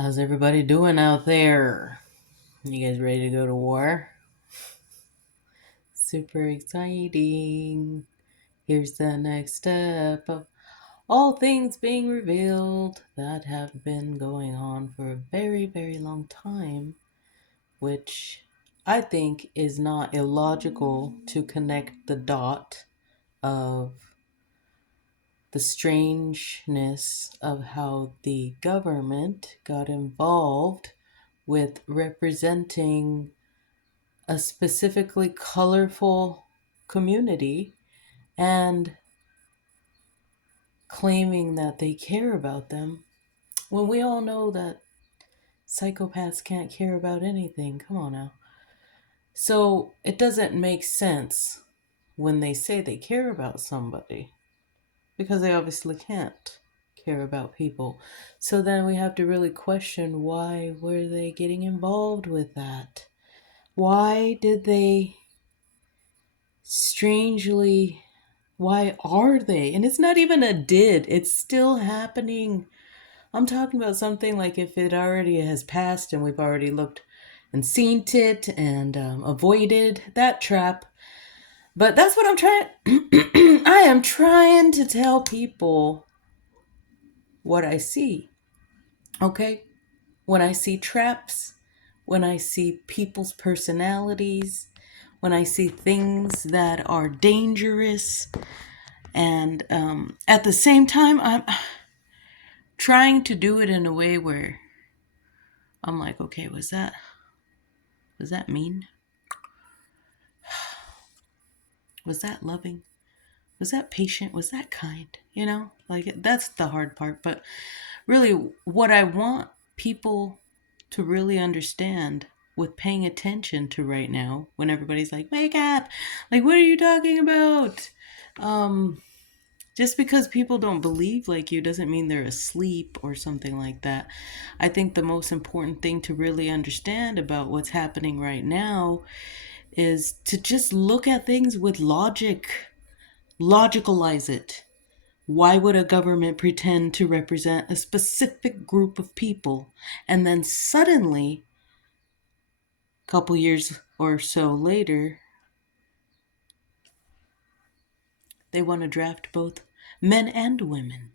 How's everybody doing out there? You guys ready to go to war? Super exciting. Here's the next step of all things being revealed that have been going on for a very, very long time, which I think is not illogical to connect the dot of the strangeness of how the government got involved with representing a specifically colorful community and claiming that they care about them when we all know that psychopaths can't care about anything. Come on now. So it doesn't make sense when they say they care about somebody because they obviously can't care about people. So then we have to really question, why were they getting involved with that? Why did they strangely, why are they? And it's not even a did, it's still happening. I'm talking about something like if it already has passed and we've already looked and seen it and avoided that trap. But that's what I'm trying. I am trying to tell people what I see. Okay? When I see traps, when I see people's personalities, when I see things that are dangerous, and at the same time, I'm trying to do it in a way where I'm like, okay, was that mean? Was that loving? Was that patient? Was that kind? Like that's the hard part. But really, what I want people to really understand with paying attention to right now, when everybody's like, wake up, like, what are you talking about? Just because people don't believe like you doesn't mean they're asleep or something like that. I think the most important thing to really understand about what's happening right now is to just look at things with logic, logicalize it. Why would a government pretend to represent a specific group of people and then suddenly, a couple years or so later, they want to draft both men and women?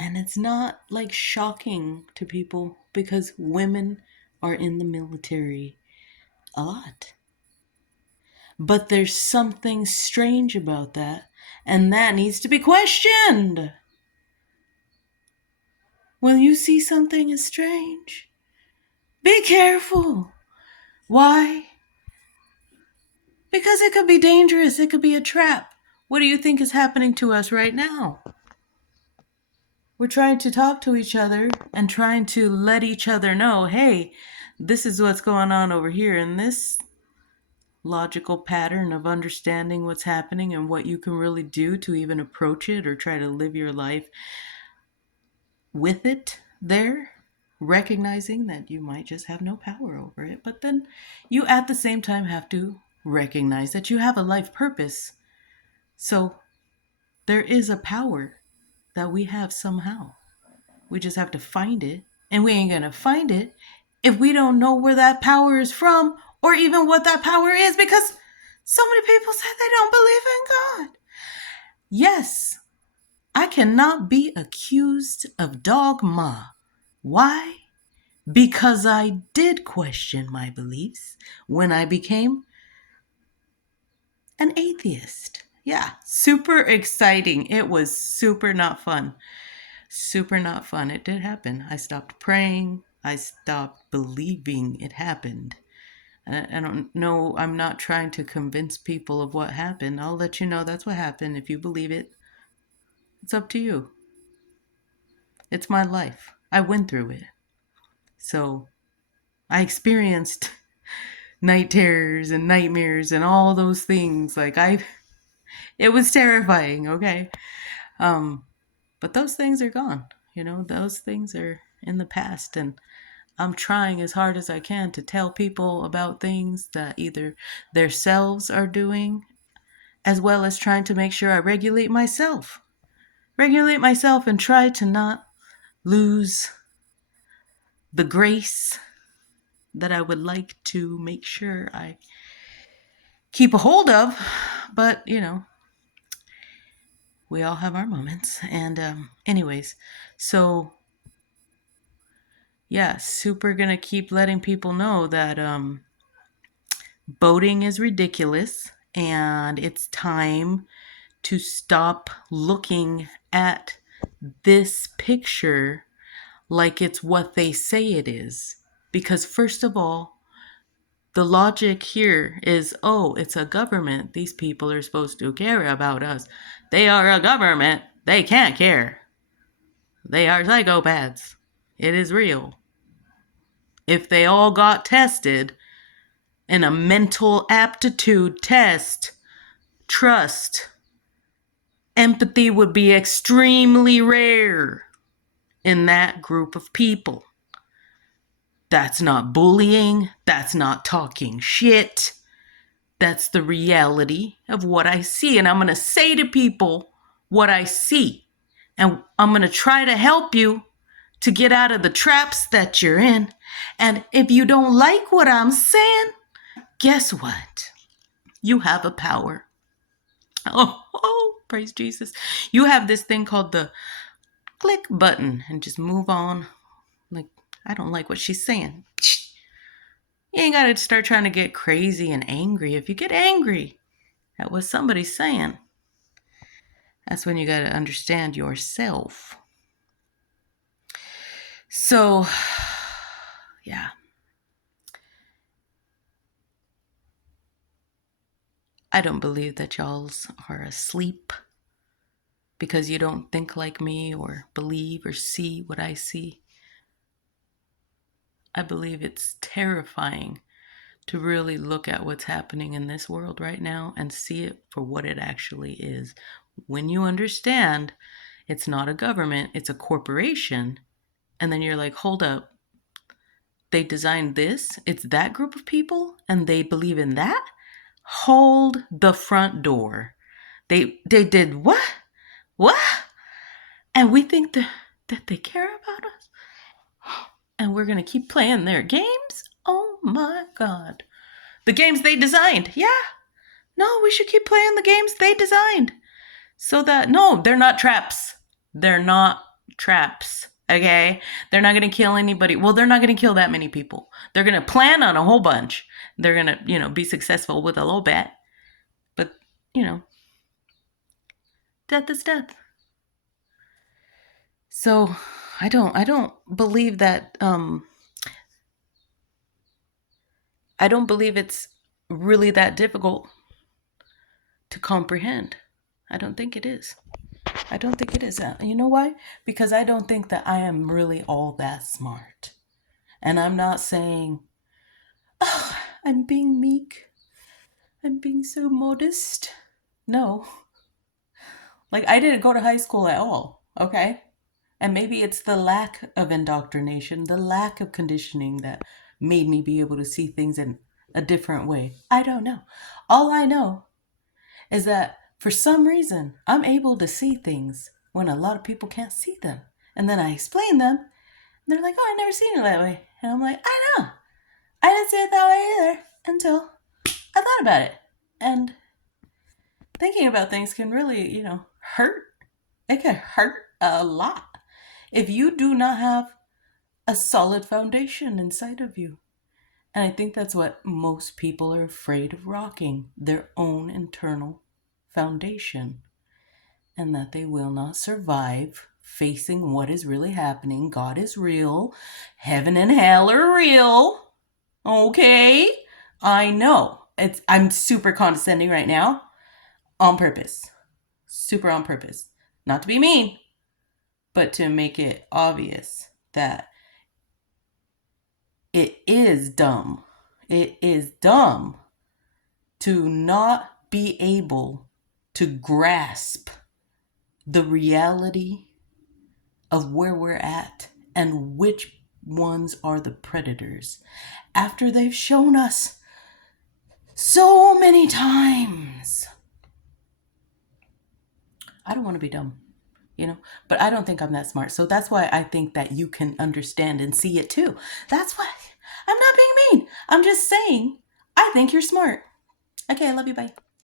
And it's not like shocking to people because women are in the military a lot. But there's something strange about that, and that needs to be questioned. When you see something as strange, be careful. Why? Because it could be dangerous, it could be a trap. What do you think is happening to us right now? We're trying to talk to each other and trying to let each other know, hey, this is what's going on over here in this logical pattern of understanding what's happening and what you can really do to even approach it or try to live your life with it there, recognizing that you might just have no power over it. But then you at the same time have to recognize that you have a life purpose. So there is a power that we have somehow. We just have to find it. And we ain't going to find it if we don't know where that power is from or even what that power is, because so many people say they don't believe in God. Yes, I cannot be accused of dogma. Why? Because I did question my beliefs when I became an atheist. Yeah, super exciting. It was super not fun. Super not fun. It did happen. I stopped praying. I stopped believing it happened. I don't know. I'm not trying to convince people of what happened. I'll let you know that's what happened. If you believe it, it's up to you. It's my life. I went through it. So I experienced night terrors and nightmares and all those things. It was terrifying, okay? But those things are gone. Those things are in the past, and I'm trying as hard as I can to tell people about things that either themselves are doing, as well as trying to make sure I regulate myself. Regulate myself and try to not lose the grace that I would like to make sure I keep a hold of. But, we all have our moments. And, anyways, so yeah, super gonna keep letting people know that boating is ridiculous and it's time to stop looking at this picture like it's what they say it is. Because, first of all, the logic here is, oh, it's a government. These people are supposed to care about us. They are a government. They can't care. They are psychopaths. It is real. If they all got tested in a mental aptitude test, trust, empathy would be extremely rare in that group of people. That's not bullying. That's not talking shit. That's the reality of what I see. And I'm going to say to people what I see. And I'm going to try to help you to get out of the traps that you're in. And if you don't like what I'm saying, guess what? You have a power. Oh, praise Jesus. You have this thing called the click button and just move on. Like, I don't like what she's saying. You ain't got to start trying to get crazy and angry. If you get angry at what somebody's saying, that's when you got to understand yourself. So, yeah. I don't believe that y'alls are asleep because you don't think like me or believe or see what I see. I believe it's terrifying to really look at what's happening in this world right now and see it for what it actually is. When you understand it's not a government, it's a corporation, and then you're like, hold up, they designed this, it's that group of people, and they believe in that? Hold the front door. They did what? What? And we think that they care about us? And we're going to keep playing their games? Oh my God. The games they designed. Yeah. No, we should keep playing the games they designed. So that, no, they're not traps. They're not traps. Okay? They're not going to kill anybody. Well, they're not going to kill that many people. They're going to plan on a whole bunch. They're going to, be successful with a little bit. But, death is death. So I don't believe that, I don't believe it's really that difficult to comprehend. I don't think it is. I don't think it is. You know why? Because I don't think that I am really all that smart. And I'm not saying, oh, I'm being meek. I'm being so modest. No. Like, I didn't go to high school at all, okay? And maybe it's the lack of indoctrination, the lack of conditioning that made me be able to see things in a different way. I don't know. All I know is that for some reason, I'm able to see things when a lot of people can't see them. And then I explain them, and they're like, oh, I never seen it that way. And I'm like, I know. I didn't see it that way either until I thought about it. And thinking about things can really, hurt. It can hurt a lot if you do not have a solid foundation inside of you. And I think that's what most people are afraid of rocking, their own internal foundation, and that they will not survive facing what is really happening. God is real. Heaven and hell are real. Okay? I know. I'm super condescending right now on purpose. Super on purpose. Not to be mean, but to make it obvious that it is dumb. It is dumb to not be able to grasp the reality of where we're at and which ones are the predators after they've shown us so many times. I don't want to be dumb. you know, but I don't think I'm that smart. So that's why I think that you can understand and see it too. That's why I'm not being mean. I'm just saying, I think you're smart. Okay, I love you. Bye.